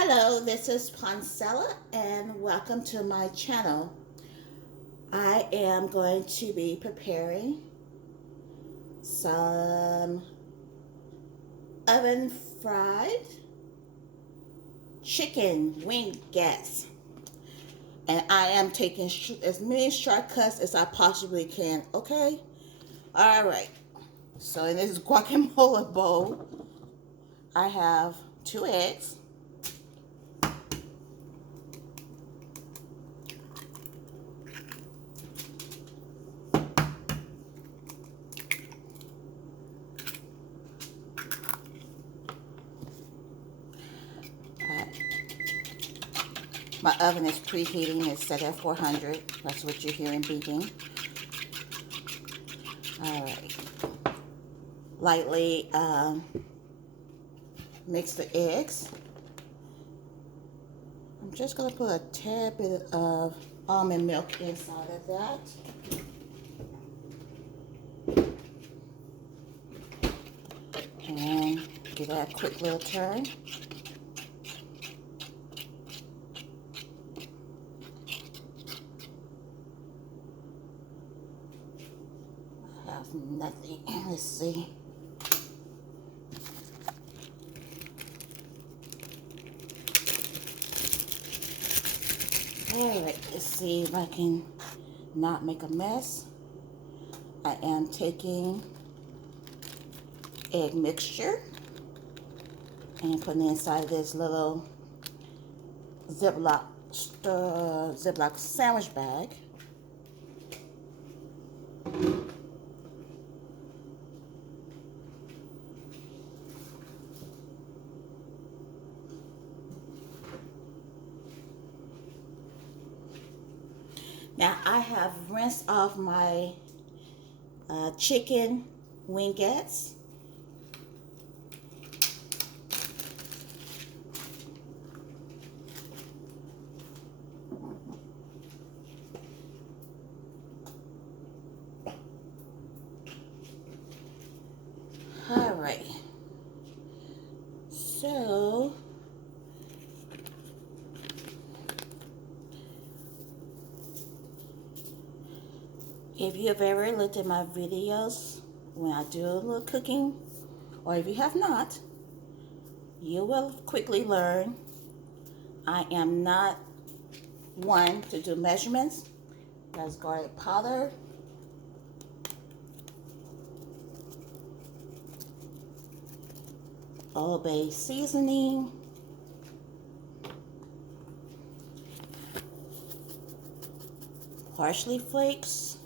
Hello, this is Poncella and welcome to my channel. I am going to be preparing some oven fried chicken wingettes. And I am taking as many shortcuts as I possibly can, okay? Alright, so in this guacamole bowl, I have 2 eggs. My oven is preheating. It's set at 400. That's what you're hearing beeping. Alright. Lightly mix the eggs. I'm just going to put a tad bit of almond milk inside of that. And give that a quick little turn. I have nothing. Let's see. Alright, let's see if I can not make a mess. I am taking egg mixture and putting it inside of this little Ziploc sandwich bag. Now I have rinsed off my chicken wingettes. All right. So if you have ever looked at my videos when I do a little cooking, or if you have not, you will quickly learn I am not one to do measurements. That's garlic powder, Old Bay seasoning, parsley flakes,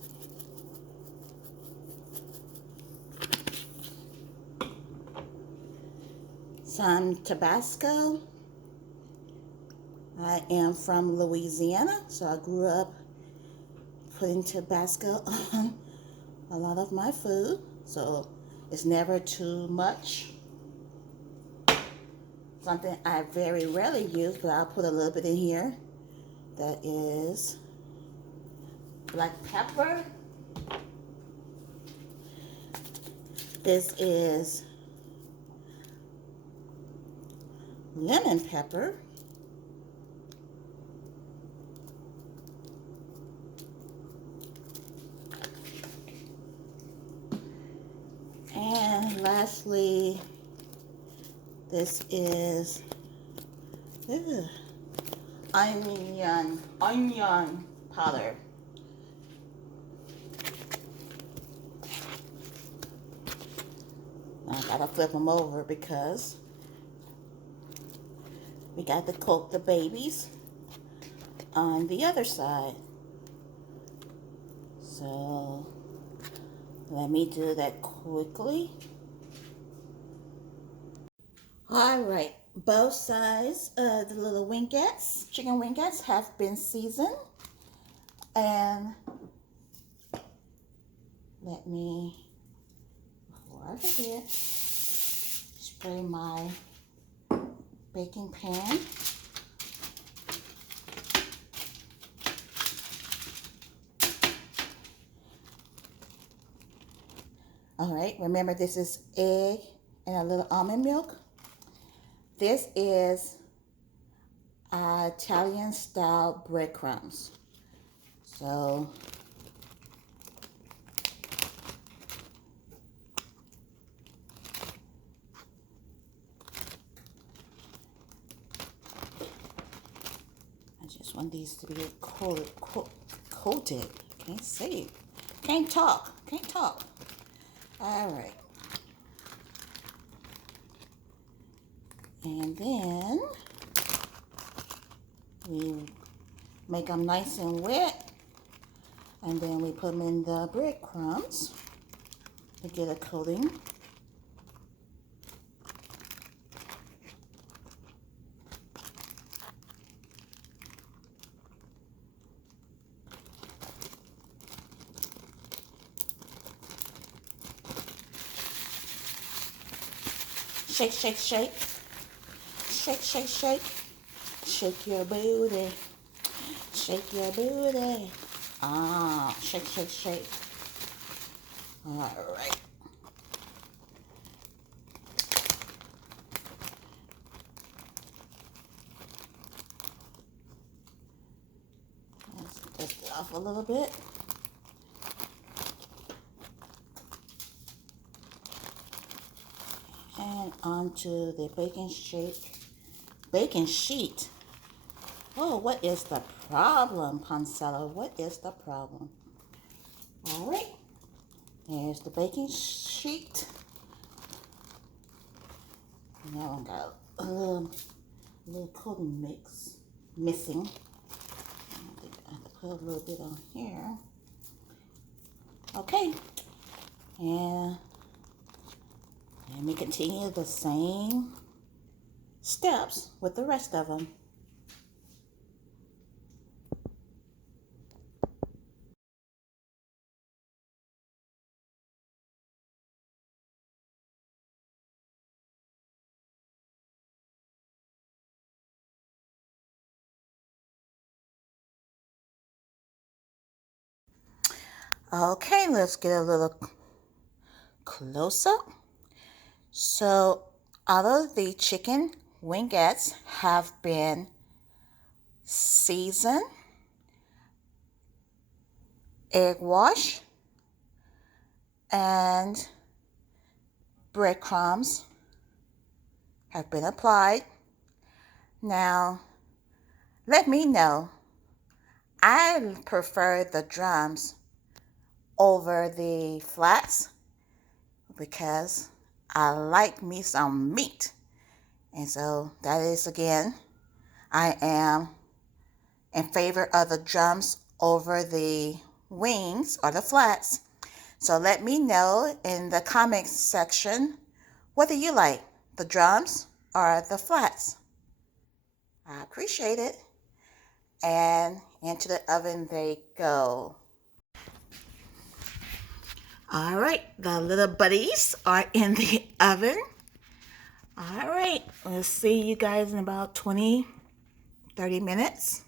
some tabasco. I am from Louisiana, so I grew up putting tabasco on a lot of my food, so it's never too much. Something I very rarely use, but I'll put a little bit in here. That is black pepper. This is lemon pepper. And lastly, this is onion powder. I gotta flip them over because we got to cook the babies on the other side. So let me do that quickly. All right, both sides of the little wingettes, chicken wingettes, have been seasoned. And let me, before I forget, spray my baking pan. All right, remember this is egg and a little almond milk. This is Italian style breadcrumbs. So I just want these to be coated. Can't say it. Can't talk. Can't talk. All right. And then we make them nice and wet. And then we put them in the breadcrumbs to get a coating. Shake, shake, shake. Shake, shake, shake. Shake your booty. Shake your booty. Ah, shake, shake, shake. All right. Let's dust it off a little bit. And onto the baking sheet. Oh, what is the problem, Pancella? What is the problem? All right, here's the baking sheet. Now I got a little coating mix missing. I have to put a little bit on here. Okay, and let me continue the same steps with the rest of them. Okay, let's get a little close up. So all of the chicken wingettes have been seasoned, egg wash, and breadcrumbs have been applied. Now, let me know. I prefer the drums over the flats because I like me some meat. And so that is, again, I am in favor of the drums over the wings or the flats. So let me know in the comments section, what do you like, the drums or the flats? I appreciate it. And into the oven they go. All right, the little buddies are in the oven. All right, let's see you guys in about 20, 30 minutes.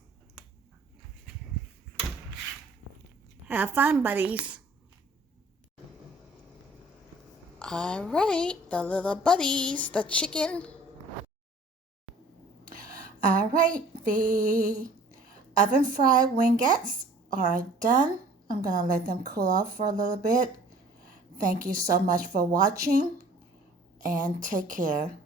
Have fun, buddies. All right, the little buddies, the chicken. All right, the oven fried wingettes are done. I'm gonna let them cool off for a little bit. Thank you so much for watching and take care.